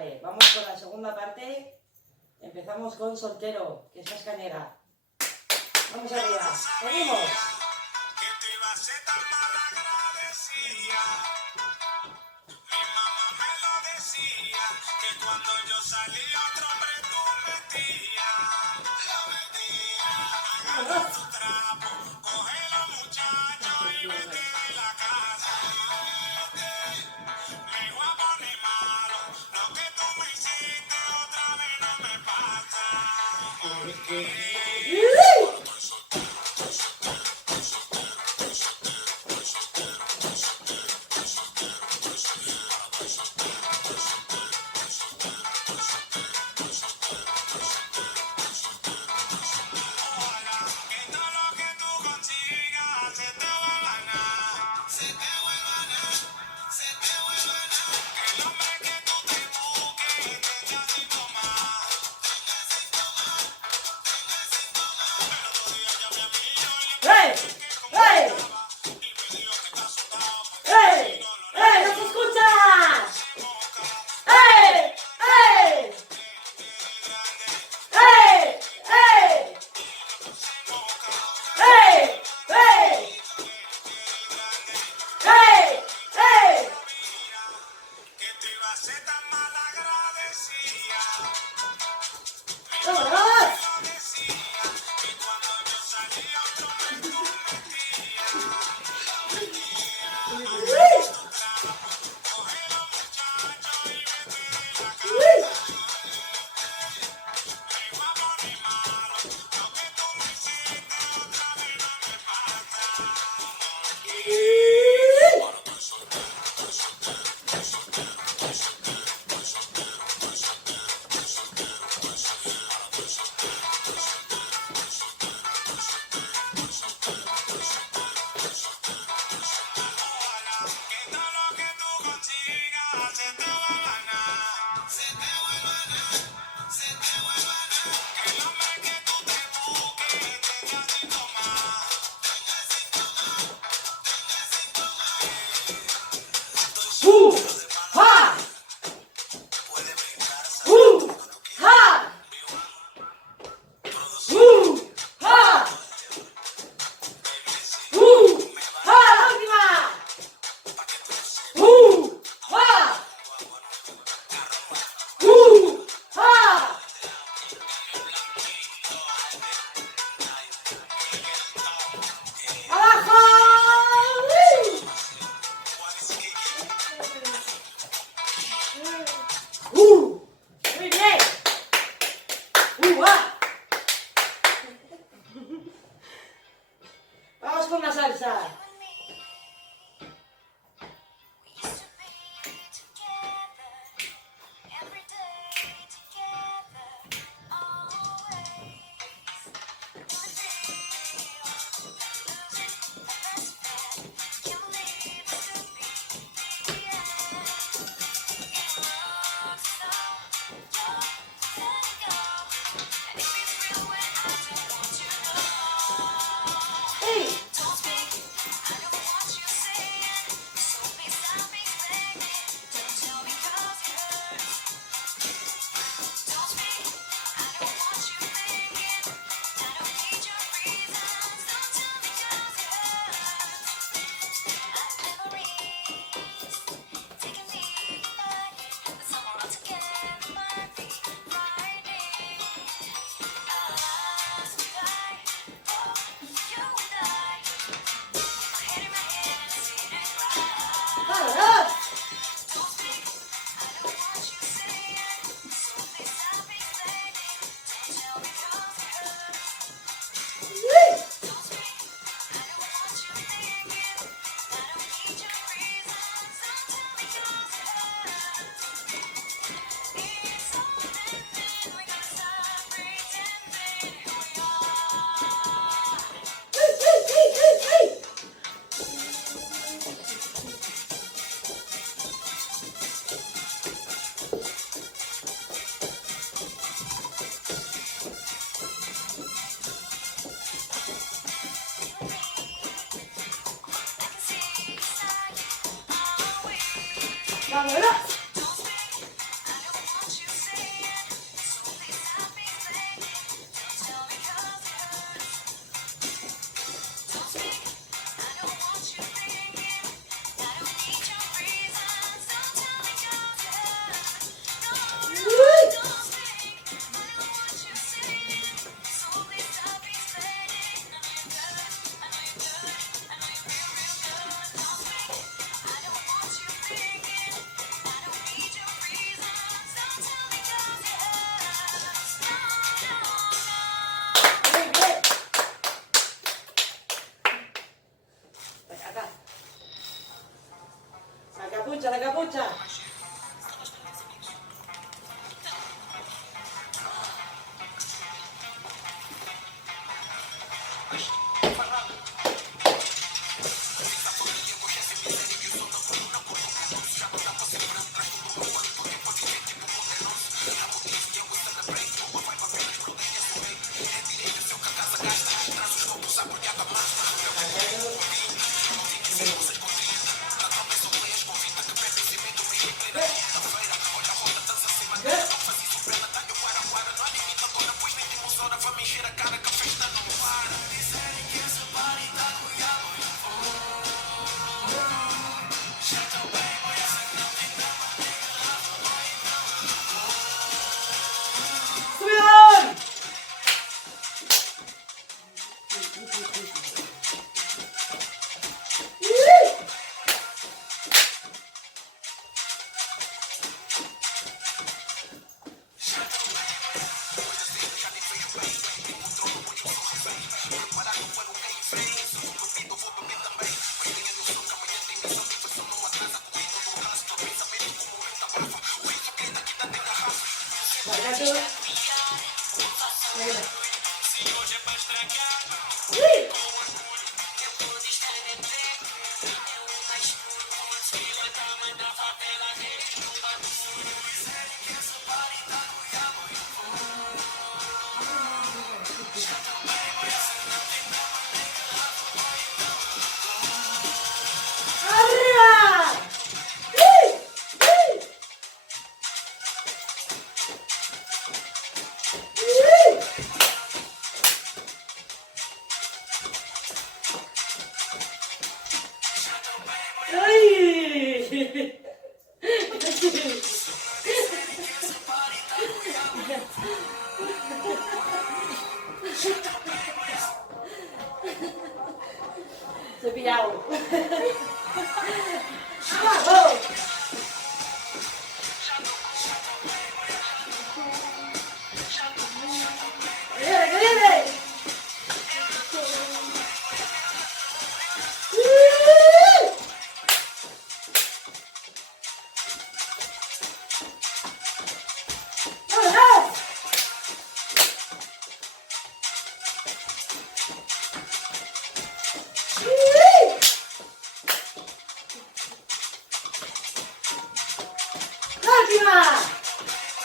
Vale, vamos con la segunda parte. Empezamos con Soltero, que es Cascanera. Vamos arriba, seguimos. Que cuando yo salí otro hombre tú metías, lo metías, agarra tu trapo, coge los muchachos y vete de la casa. Me voy a poner malo, lo que tú me hiciste otra vez no me pasa. Porque ¿No te escuchas? ¡Ey! ¡Ey! ¡Ey! ¡Ey! ¡Ey! ¡Ey! ¡Ey! ¡Ey! que te iba a ser tan mal agradecida. ¡Vámonos! Que cuando yo salía otro hombre tú metías, coge los muchachos y vete de la casa. Me voy a poner malo, lo que tú me hiciste otra vez no me pasa. Que todo lo que tú consigas se te vuelva nada, se te vuelva nada, se te vuelva nada. Que el hombre que tú te busques tenga 5 más, tenga 5 más, tenga 5 más. ¡Ja! Puede brincarse ¡Ja! ¡Ja! ¡Ja! ¡La última! ¡Ja! ¡Ja! ¡Abajo! Muy bien. ¡Ah! Vamos con la salsa. ¡Ey! ¡Vámonos! ¡Vámonos! Acá tú. Mira. ¡Arriba! ¡Sí! ¡Sí! ¡Ay! Cepillado. ¡Abajo! ¡Que viene, que viene! ¡Vamos! ¡Lástima!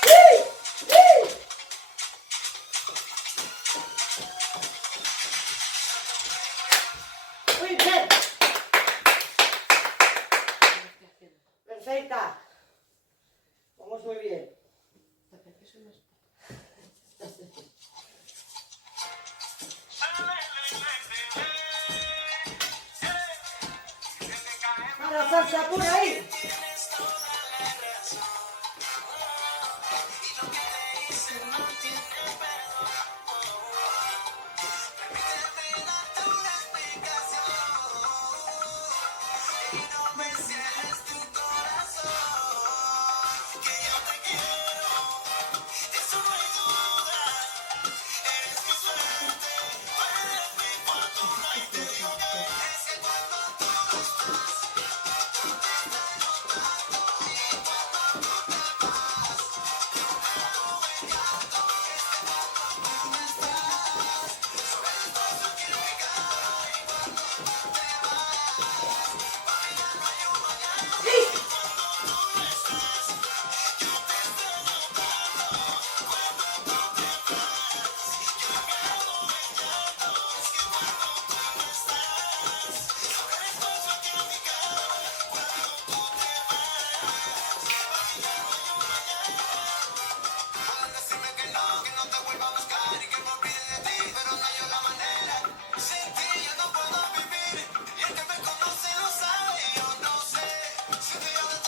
¡Sí! ¡Sí! Muy bien. Perfecta. Vamos muy bien. Para salsa por ahí.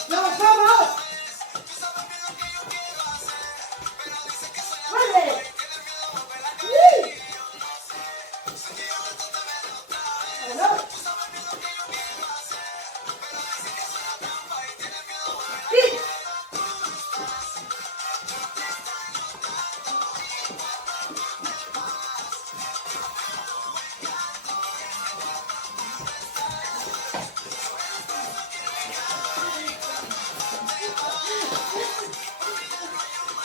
¡Vamos, vamos! ¡Vale! ¡Sí! ¡Vamos! ¡Sí!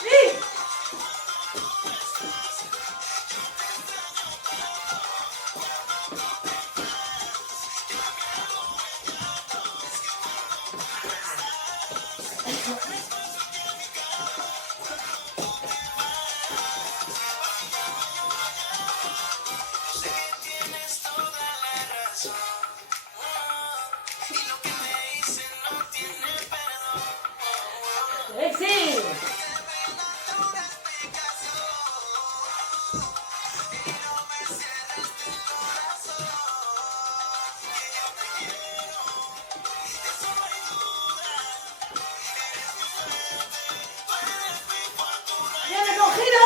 ¡Sí! ¡Sí! ¡Viene cogido!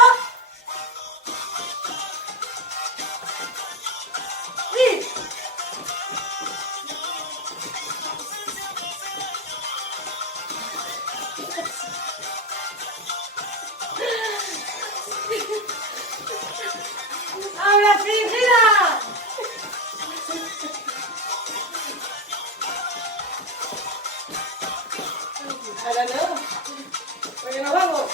¡Sí! ¡Ahora sí, gira! Ahora no, porque nos vamos.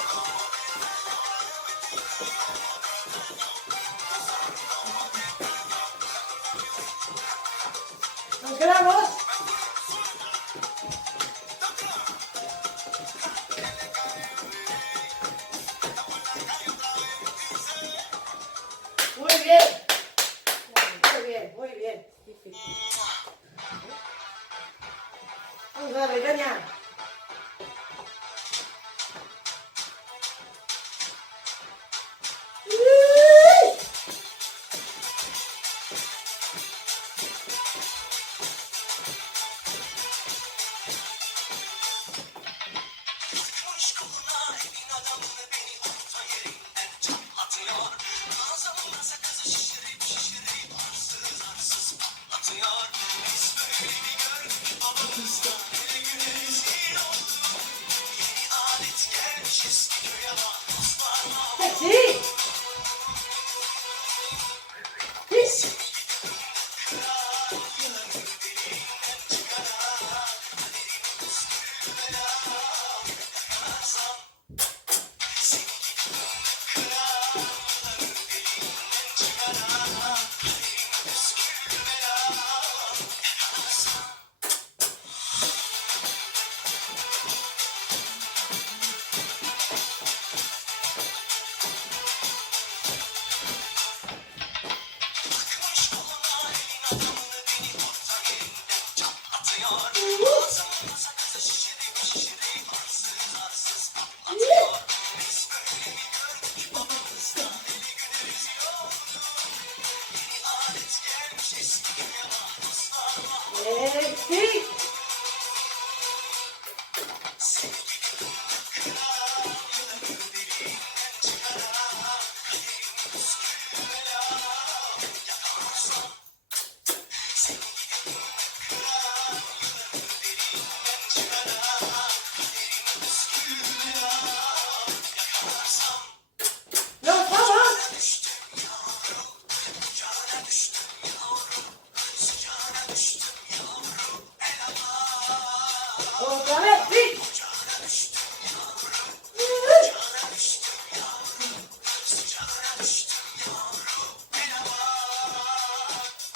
¡Sí! ¡Sí! ¡Sí! ¡Nos vamos! ¡Otra vez! ¡Sí!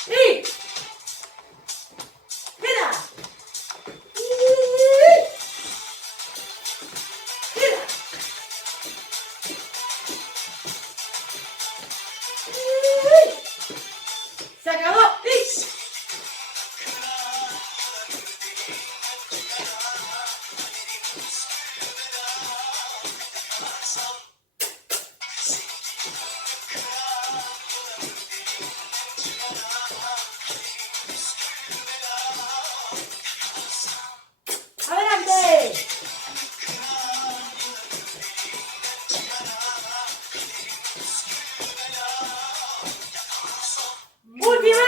¡Sí! ¡Mira! ¡Mira! ¡Se acabó! ¡Sí! ¡Adelante! ¡Última!